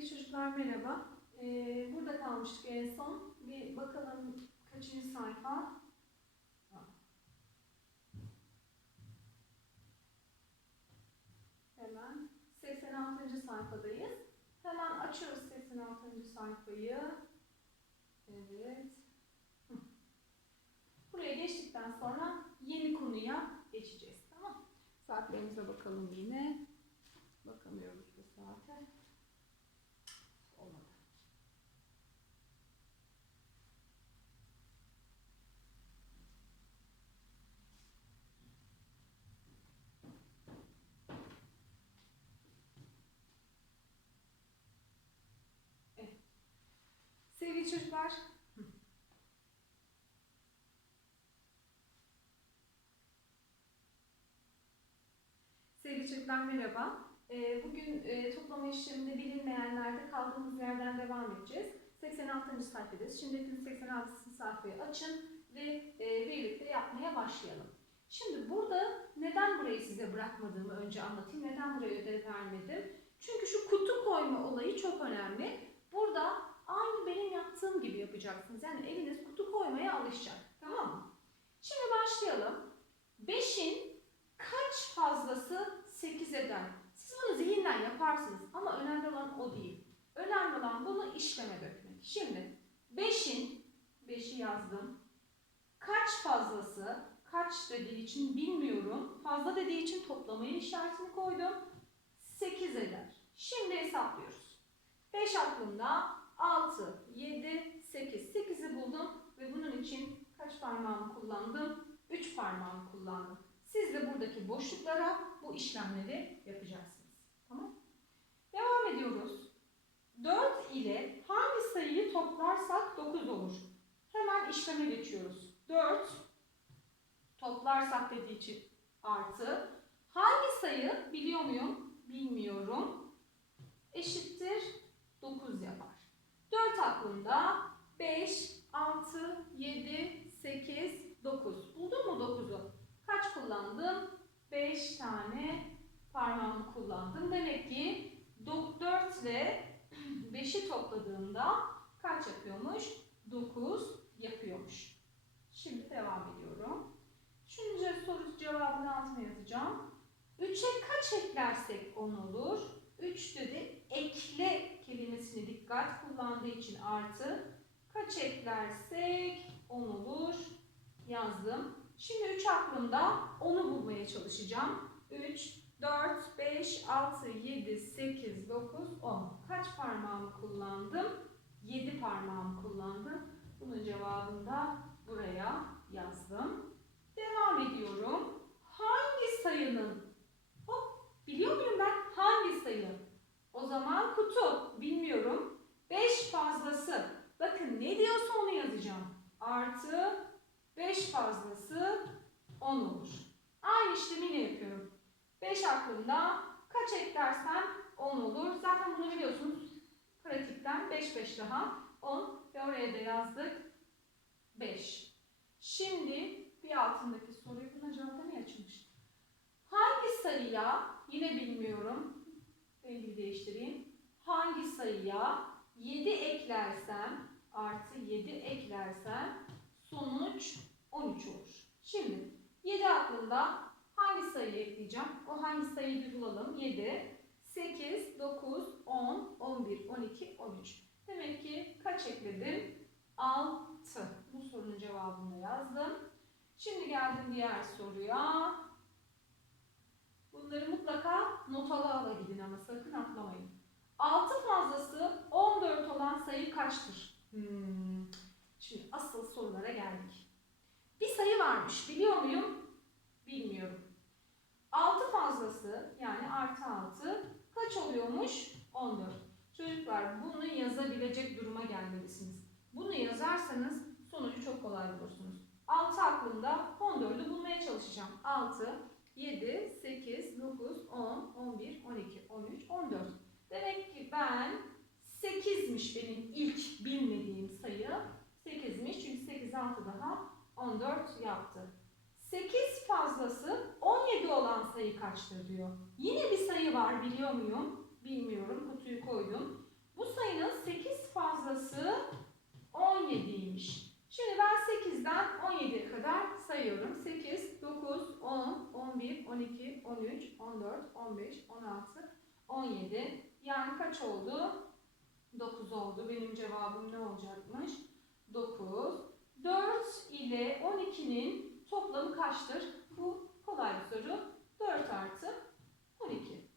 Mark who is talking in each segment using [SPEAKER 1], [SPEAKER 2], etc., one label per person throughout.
[SPEAKER 1] Sevgili çocuklar merhaba. Ee, burada kalmıştık en son. Bir bakalım kaçıncı sayfa? Hemen 86. sayfadayız. Hemen açıyoruz 86. sayfayı. Evet. Buraya geçtikten sonra yeni konuya geçeceğiz. Tamam Saatlerimize bakalım yine. Bakamıyoruz bu saate. Olmadı. Evet. Çocuklar, sevgili çocuklar merhaba. Ee, Bugün e, toplama işleminde bilinmeyenlerde kaldığımız yerden devam edeceğiz. 86. sayfadayız. Şimdi hepiniz 86. sayfayı açın ve e, birlikte yapmaya başlayalım. Şimdi burada neden burayı size bırakmadığımı önce anlatayım. Neden buraya ödev vermedim? Çünkü şu kutu koyma olayı çok önemli. Burada aynı benim yaptığım gibi yapacaksınız. Yani eliniz kutu koymaya alışacak. Tamam mı? Şimdi başlayalım. 5'in kaç fazlası 8 eder? Siz bunu zihinden yaparsınız ama önemli olan o değil. Önemli olan bunu işleme dökmek. Şimdi 5'in 5'i yazdım. Kaç fazlası kaç dediği için bilmiyorum. Fazla dediği için toplamaya işaretini koydum. 8 eder. Şimdi hesaplıyoruz. 5 aklımda 6, 7, 8. 8'i buldum ve bunun için kaç parmağımı kullandım? 3 parmağımı kullandım. Siz de buradaki boşluklara bu işlemleri yapacaksınız. Tamam? Devam ediyoruz. 4 ile hangi sayıyı toplarsak 9 olur? Hemen işleme geçiyoruz. 4 toplarsak dediği için artı. Hangi sayı biliyor muyum? Bilmiyorum. Eşittir 9 yapar. 4 aklımda 5, 6, 7, 8, 9. Buldun mu 9'u? Kaç kullandım? 5 tane parmağımı kullandım. Demek ki 4 ile 5'i topladığımda kaç yapıyormuş? 9 yapıyormuş. Şimdi devam ediyorum. Şunca soru cevabını altına yazacağım. 3'e kaç eklersek 10 olur? 3 dedi. Ekle kelimesini dikkat kullandığı için artı. Kaç eklersek 10 olur? Yazdım. Şimdi 3 aklımda 10'u bulmaya çalışacağım. 3, 4, 5, 6, 7, 8, 9, 10. Kaç parmağımı kullandım? 7 parmağımı kullandım. Bunun cevabını da buraya yazdım. Devam ediyorum. Hangi sayının? Hop, biliyor muyum ben hangi sayı? O zaman kutu. Bilmiyorum. 5 fazlası. Bakın ne diyorsa onu yazacağım. Artı 5 fazlası 10 olur. Aynı işlemi yine yapıyorum. 5 aklımda kaç eklersem 10 olur. Zaten bunu biliyorsunuz. Pratikten 5 5 daha 10 ve oraya da yazdık 5. Şimdi bir altındaki soruyu buna cevaplamayı açmış. Hangi sayıya yine bilmiyorum. Rengi değiştireyim. Hangi sayıya 7 eklersem artı 7 eklersem sonuç 13 olur. Şimdi 7 aklımda hangi sayıyı ekleyeceğim? O hangi sayıyı bir bulalım. 7, 8, 9, 10, 11, 12, 13. Demek ki kaç ekledim? 6. Bu sorunun cevabını yazdım. Şimdi geldim diğer soruya. Bunları mutlaka not ala ala gidin ama sakın atlamayın. 6 fazlası 14 olan sayı kaçtır? Hmm. Şimdi asıl sorulara geldik. Bir sayı varmış biliyor muyum? Bilmiyorum. 6 fazlası yani artı 6 kaç oluyormuş? 14. Çocuklar bunu yazabilecek duruma gelmelisiniz. Bunu yazarsanız sonucu çok kolay bulursunuz. 6 aklımda 14'ü bulmaya çalışacağım. 6, 7, 8, 9, 10, 11, 12, 13, 14. Demek ki ben 8'miş benim ilk bilmediğim sayı. 8'miş çünkü 8 6 daha 14 yaptı. 8 fazlası 17 olan sayı kaçtır diyor. Yine bir sayı var biliyor muyum? Bilmiyorum. Kutuyu koydum. Bu sayının 8 fazlası 17'ymiş. Şimdi ben 8'den 17'ye kadar sayıyorum. 8, 9, 10, 11, 12, 13, 14, 15, 16, 17. Yani kaç oldu? 9 oldu. Benim cevabım ne olacakmış? 9. 4 ile 12'nin toplamı kaçtır? Bu kolay bir soru. 4 artı 12.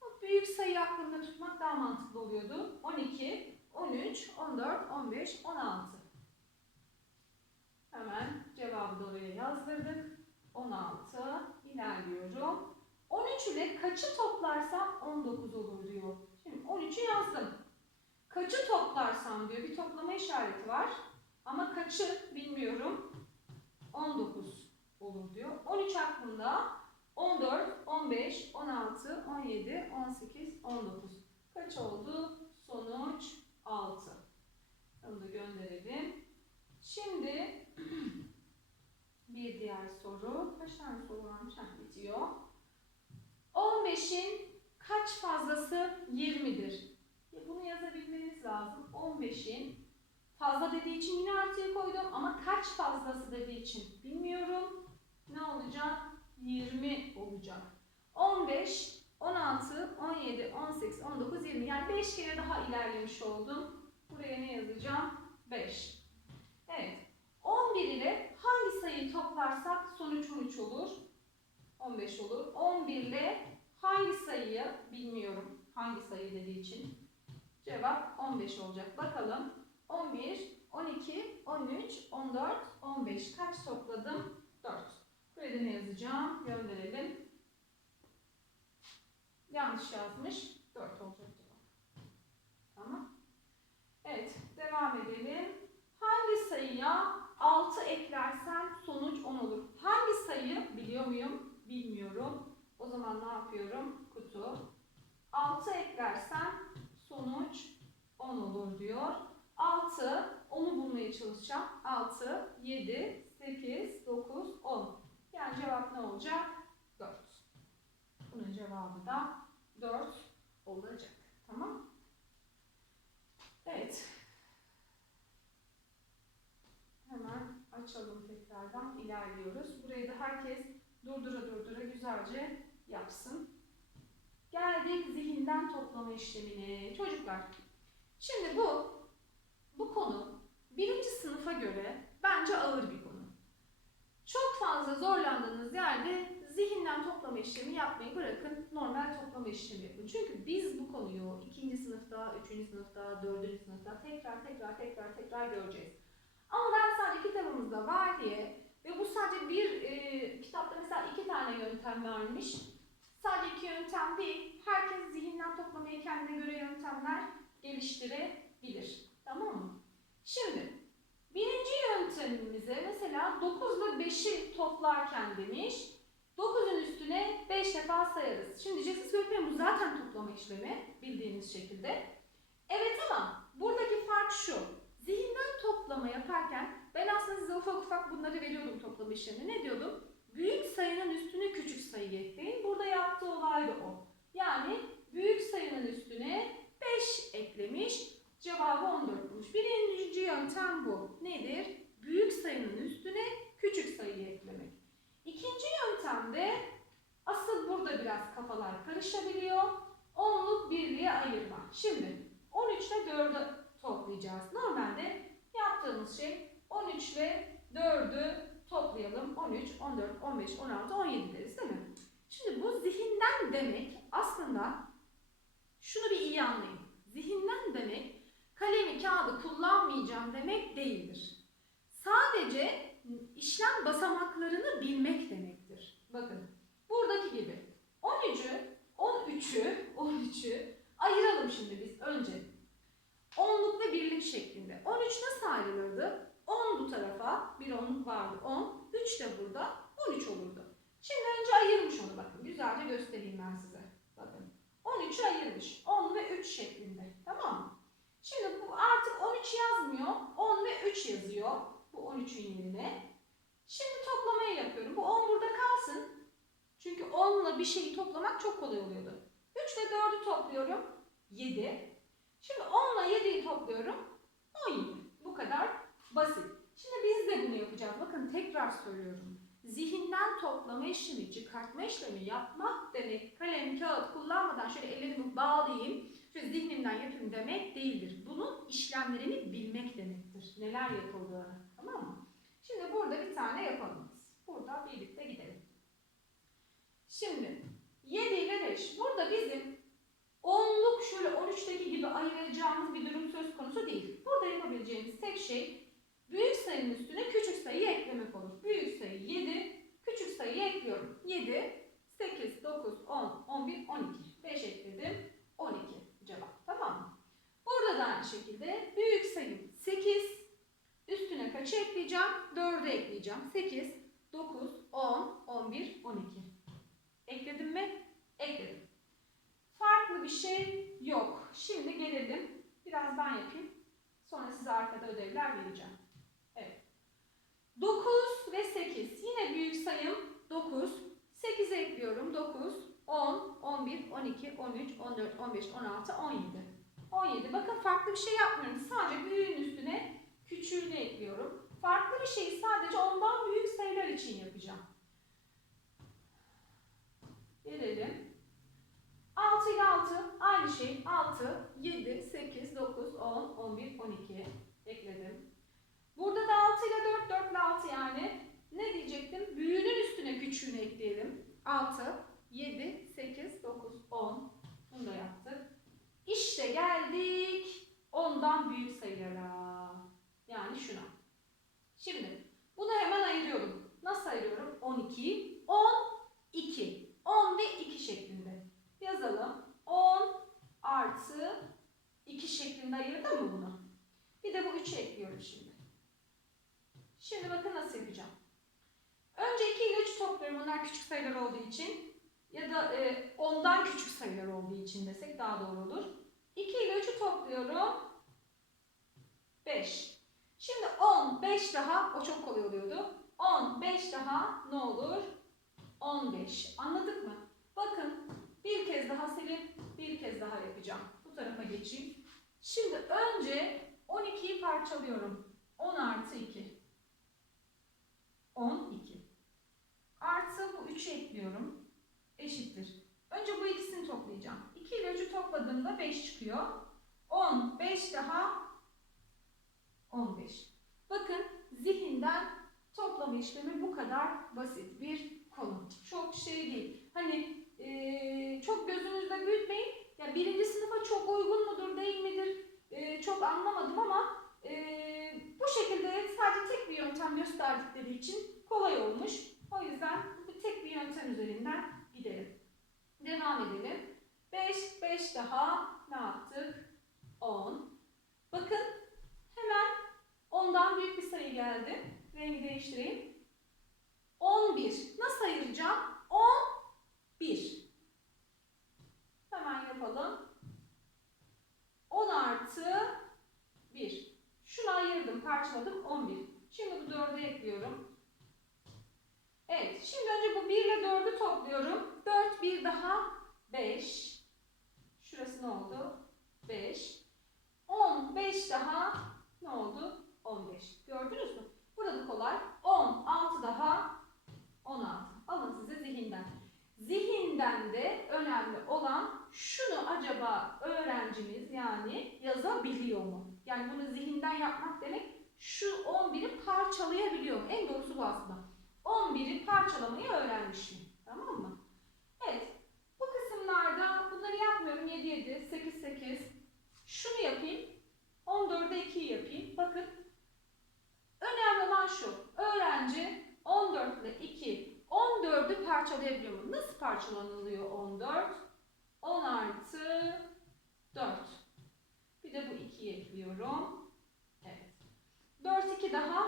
[SPEAKER 1] Bu Büyük sayı aklında tutmak daha mantıklı oluyordu. 12, 13, 14, 15, 16. Hemen cevabı da oraya yazdırdık. 16 ilerliyorum. 13 ile kaçı toplarsam 19 olur diyor. Şimdi 13'ü yazdım. Kaçı toplarsam diyor. Bir toplama işareti var. Ama kaçı bilmiyorum. 19 olur diyor. 13 aklımda 14, 15, 16, 17, 18, 19. Kaç oldu? Sonuç 6. Onu da gönderelim. Şimdi bir diğer soru. Kaç tane soru varmış? Heh, bitiyor. 15'in kaç fazlası 20'dir? Ya Bunu yazabilmeniz lazım. 15'in fazla dediği için yine artıya koydum ama kaç fazlası dediği için bilmiyorum. Ne olacak? 20 olacak. 15, 16, 17, 18, 19, 20. Yani 5 kere daha ilerlemiş oldum. Buraya ne yazacağım? 5. Evet. 11 ile hangi sayıyı toplarsak sonuç 13 olur? 15 olur. 11 ile hangi sayıyı bilmiyorum. Hangi sayı dediği için. Cevap 15 olacak. Bakalım. 11, 12, 13, 14, 15. Kaç topladım? 4. Buraya ne yazacağım? Gönderelim. Yanlış yazmış. 4 olacak. Tamam. Evet. Devam edelim. Hangi sayıya 6 eklersem sonuç 10 olur? Hangi sayı biliyor muyum? Bilmiyorum. O zaman ne yapıyorum? Kutu. 6 eklersem sonuç 10 olur diyor. 6, onu bulmaya çalışacağım. 6, 7, 8, 9, 10. Yani cevap ne olacak? 4. Bunun cevabı da 4 olacak. Tamam? Evet. Hemen açalım tekrardan. ilerliyoruz. Burayı da herkes durdura durdura güzelce yapsın. Geldik zihinden toplama işlemine. Çocuklar, şimdi bu bu konu birinci sınıfa göre bence ağır bir konu. Çok fazla zorlandığınız yerde zihinden toplama işlemi yapmayı bırakın, normal toplama işlemi yapın. Çünkü biz bu konuyu ikinci sınıfta, üçüncü sınıfta, dördüncü sınıfta tekrar tekrar tekrar tekrar göreceğiz. Ama ben sadece kitabımızda var diye ve bu sadece bir e, kitapta mesela iki tane yöntem vermiş. Sadece iki yöntem değil, herkes zihinden toplamaya kendine göre yöntemler geliştirebilir. Tamam mı? Şimdi birinci yöntemimize mesela 9 ile 5'i toplarken demiş. 9'un üstüne 5 defa sayarız. Şimdi diyeceksiniz öğretmenim bu zaten toplama işlemi bildiğiniz şekilde. Evet ama buradaki fark şu. Zihinden toplama yaparken ben aslında size ufak ufak bunları veriyordum toplama işlemini. Ne diyordum? Büyük sayının üstüne küçük sayı ekleyin. Burada yaptığı olay da o. Yani büyük sayının üstüne 5 eklemiş. Cevabı 14 bulmuş. Birinci yöntem bu. Nedir? Büyük sayının üstüne küçük sayıyı eklemek. İkinci yöntemde asıl burada biraz kafalar karışabiliyor. Onluk birliğe ayırma. Şimdi 13 ile 4'ü toplayacağız. Normalde yaptığımız şey 13 ile 4'ü toplayalım. 13, 14, 15, 16, 17 deriz değil mi? Şimdi bu zihinden demek aslında şunu bir iyi anlayın. Zihinden demek kalemi kağıdı kullanmayacağım demek değildir. Sadece işlem basamaklarını bilmek demektir. Bakın buradaki gibi 13'ü, 13'ü, 13'ü ayıralım şimdi biz önce. Onluk ve birlik şeklinde. 13 nasıl ayrılırdı? 10 bu tarafa, bir onluk vardı 10, 3 de burada 13 olurdu. Şimdi önce ayırmış onu bakın. Güzelce göstereyim ben size. Bakın. 13'ü ayırmış. 10 ve 3 şeklinde. Tamam mı? Şimdi bu artık 13 yazmıyor. 10 ve 3 yazıyor. Bu 13'ün yerine. Şimdi toplamayı yapıyorum. Bu 10 burada kalsın. Çünkü 10 ile bir şeyi toplamak çok kolay oluyordu. 3 ile 4'ü topluyorum. 7. Şimdi 10 ile 7'yi topluyorum. 17. Bu kadar basit. Yapacağız. Bakın tekrar söylüyorum. Zihinden toplama işlemi, çıkartma işlemi yapmak demek kalem, kağıt kullanmadan şöyle ellerimi bağlayayım, şöyle zihnimden yapayım demek değildir. Bunun işlemlerini bilmek demektir. Neler yapıldığını. Tamam mı? Şimdi burada bir tane yapalım. Burada birlikte gidelim. Şimdi 7 ile 5. Burada bizim onluk şöyle 13'teki gibi ayıracağımız bir durum söz konusu değil. Burada yapabileceğimiz tek şey büyük sayının üstüne küçük sayıyı eklemek olur. Büyük sayı 7, küçük sayıyı ekliyorum. 7, 8, 9, 10, 11, 12. 5 ekledim. 12 cevap. Tamam mı? Burada da aynı şekilde büyük sayım 8, üstüne kaçı ekleyeceğim? 4'ü ekleyeceğim. 8, 9, 10, 11, 12. Ekledim mi? Ekledim. Farklı bir şey yok. Şimdi gelelim. Biraz ben yapayım. Arkada ödevler vereceğim. Evet. 9 ve 8. Yine büyük sayım 9. 8 ekliyorum. 9, 10, 11, 12, 13, 14, 15, 16, 17. 17. Bakın farklı bir şey yapmıyorum. Sadece büyüğün üstüne küçüğünü ekliyorum. Farklı bir şeyi sadece ondan büyük sayılar için yapacağım. Gelelim. 6 ile 6 aynı şey. 6, 7, 8, 9, 10, 11, 12 ekledim. Burada da 6 ile 4, 4 ile 6 yani. Ne diyecektim? Büyüğünün üstüne küçüğünü ekleyelim. 6, 7, 8, 9, 10. Bunu da yaptık. İşte geldik ondan büyük sayılara. Yani şuna. Şimdi bunu hemen ayırıyorum. Nasıl ayırıyorum? 12, 10, 2. 10 ve 2 şeklinde. Yazalım. 10 artı 2 şeklinde ayırdım mı bunu? Bir de bu 3'ü ekliyorum şimdi. Şimdi bakın nasıl yapacağım. Önce 2 ile 3 topluyorum. Onlar küçük sayılar olduğu için. Ya da e, 10'dan küçük sayılar olduğu için desek daha doğru olur. 2 ile 3'ü topluyorum. 5. Şimdi 10, 5 daha, o çok kolay oluyordu. 10, 5 daha ne olur? 15. Anladık mı? Bakın bir kez daha silip bir kez daha yapacağım. Bu tarafa geçeyim. Şimdi önce 12'yi parçalıyorum. 10 artı 2. 12. Artı bu 3'ü ekliyorum. Eşittir. Önce bu ikisini toplayacağım. 2 ile 3'ü topladığımda 5 çıkıyor. 10, 5 daha 15. Bakın zihinden toplama işlemi bu kadar basit bir konu. Çok şey değil. Hani eee, çok gözünüzde büyütmeyin. Ya birinci sınıfa çok uygun mudur değil midir eee, çok anlamadım ama eee, bu şekilde sadece tek bir yöntem gösterdikleri için kolay olmuş. O yüzden tek bir yöntem üzerinden gidelim. Devam edelim. 5, 5 daha ne yaptık? 10. Bakın hemen ondan büyük bir sayı geldi. Rengi değiştireyim. 11. Nasıl ayıracağım? 11. Hemen yapalım. 10 artı 1. Şunu ayırdım, parçaladım 11. Şimdi bu 4'ü ekliyorum. Evet, şimdi önce bu 1 ile 4'ü topluyorum. 4, 1 daha 5. Şurası ne oldu? 5. 10, 5 daha ne oldu? 15. Gördünüz mü? Burada kolay. 10, 6 daha 16. Alın size zihinden. Zihinden de önemli olan şunu acaba öğrencimiz yani yazabiliyor mu? Yani bunu zihinden yapmak demek şu 11'i parçalayabiliyor mu? En doğrusu bu aslında. 11'i parçalamayı öğrenmiş mi? Tamam mı? Evet. Bu kısımlarda bunları yapmıyorum. 7, 7, 8, 8. Şunu yapayım. 14'e 2'yi yapayım. Bakın. Önemli olan şu. Öğrenci 14 ile 2, 14'ü parçalayabiliyor mu? Nasıl parçalanılıyor 14? 10 artı 4. Bir de bu 2'yi ekliyorum. Evet. 4, 2 daha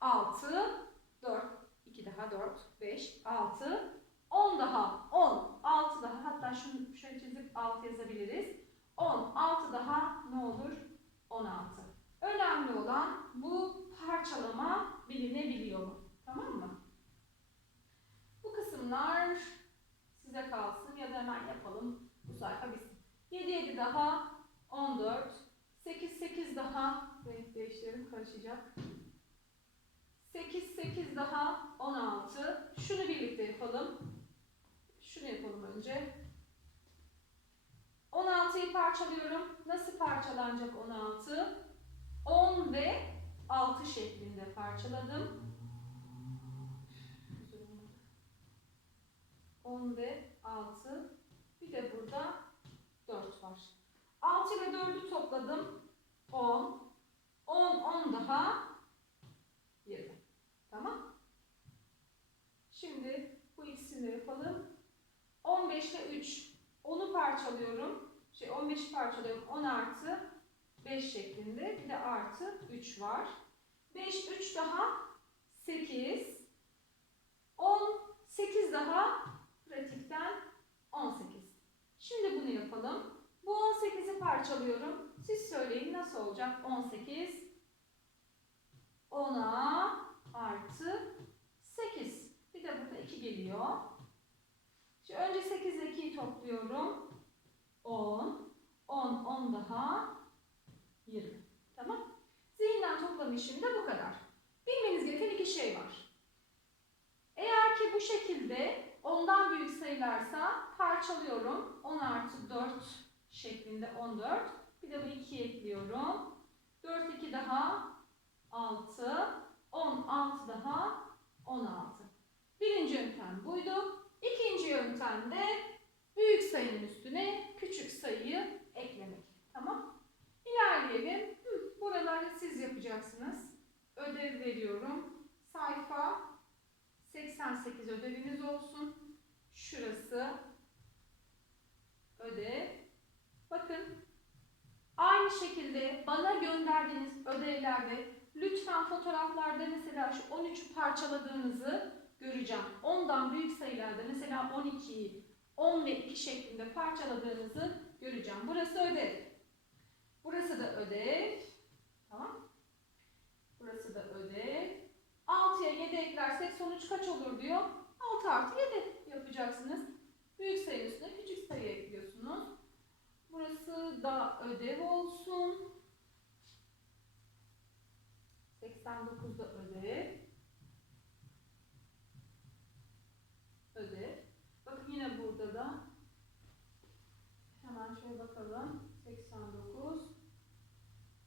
[SPEAKER 1] 6, 4, 2 daha 4, 5, 6, 10 daha 10, 6 daha hatta şunu 6 yazabiliriz. 10, 6 daha ne olur? 16. Önemli olan bu parçalama bilinebiliyor mu? Tamam mı? Bu kısımlar size kalsın ya da hemen yapalım. Bu sayfa bitsin. 7, 7 daha 14, 8, 8 daha, renk değiştirelim karışacak. 8, 8 daha 16. Şunu birlikte yapalım. Şunu yapalım önce. 16'yı parçalıyorum. Nasıl parçalanacak 16? 10 ve 6 şeklinde parçaladım. 10 ve 6. Bir de burada 4 var. 6 ile 4'ü topladım. 10. 10, 10 daha 20. Tamam. Şimdi bu ikisini yapalım. 15 ile 3. 10'u parçalıyorum. Şey 15'i parçalıyorum. 10 artı 5 şeklinde. Bir de artı 3 var. 5, 3 daha 8. 10, 8 daha pratikten 18. Şimdi bunu yapalım. Bu 18'i parçalıyorum. Siz söyleyin nasıl olacak? 18 10'a artı 8. Bir de burada 2 geliyor. Şimdi önce 8 ile 2'yi topluyorum. 10. 10, 10 daha 20. Tamam. Zihinden toplam işim de bu kadar. Bilmeniz gereken iki şey var. Eğer ki bu şekilde ondan büyük sayılarsa parçalıyorum. 10 artı 4 şeklinde 14. Bir de bu 2'yi ekliyorum. 4, 2 daha 6. 16 daha 16. Birinci yöntem buydu. İkinci yöntem de büyük sayının üstüne küçük sayıyı eklemek. Tamam. İlerleyelim. Hı, buraları siz yapacaksınız. Ödev veriyorum. Sayfa 88 ödeviniz olsun. Şurası ödev. Bakın aynı şekilde bana gönderdiğiniz ödevlerde lütfen fotoğraflarda mesela şu 13'ü parçaladığınızı göreceğim. 10'dan büyük sayılarda mesela 12'yi 10 ve 2 şeklinde parçaladığınızı göreceğim. Burası ödev. Burası da ödev. Tamam. Burası da ödev. 6'ya 7 eklersek sonuç kaç olur diyor. 6 artı 7 yapacaksınız. Büyük sayı üstüne küçük sayı ekliyorsunuz. Burası da ödev olsun. 89'da ödev. Ödev. Bakın yine burada da hemen şöyle bakalım. 89.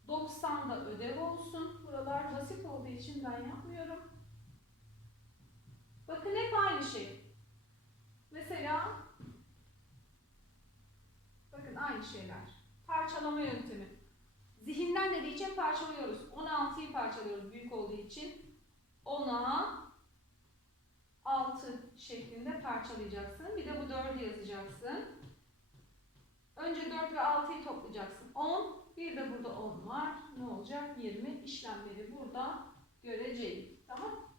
[SPEAKER 1] 90 da ödev olsun. Buralar basit olduğu için ben yapmıyorum. Bakın hep aynı şey. Mesela bakın aynı şeyler. Parçalama yöntemi. Zihinden dediği için parçalıyoruz. 16'yı parçalıyoruz büyük olduğu için. 10'a 6 şeklinde parçalayacaksın. Bir de bu 4'ü yazacaksın. Önce 4 ve 6'yı toplayacaksın. 10. Bir de burada 10 var. Ne olacak? 20 işlemleri burada göreceğim. Tamam.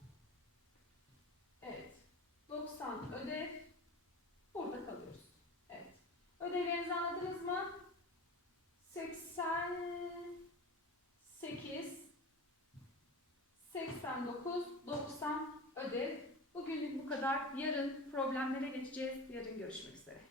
[SPEAKER 1] Evet. 90 ödev. Burada kalıyoruz. Ödevlerinizi anladınız mı? 88 89 90 ödev. Bugünlük bu kadar. Yarın problemlere geçeceğiz. Yarın görüşmek üzere.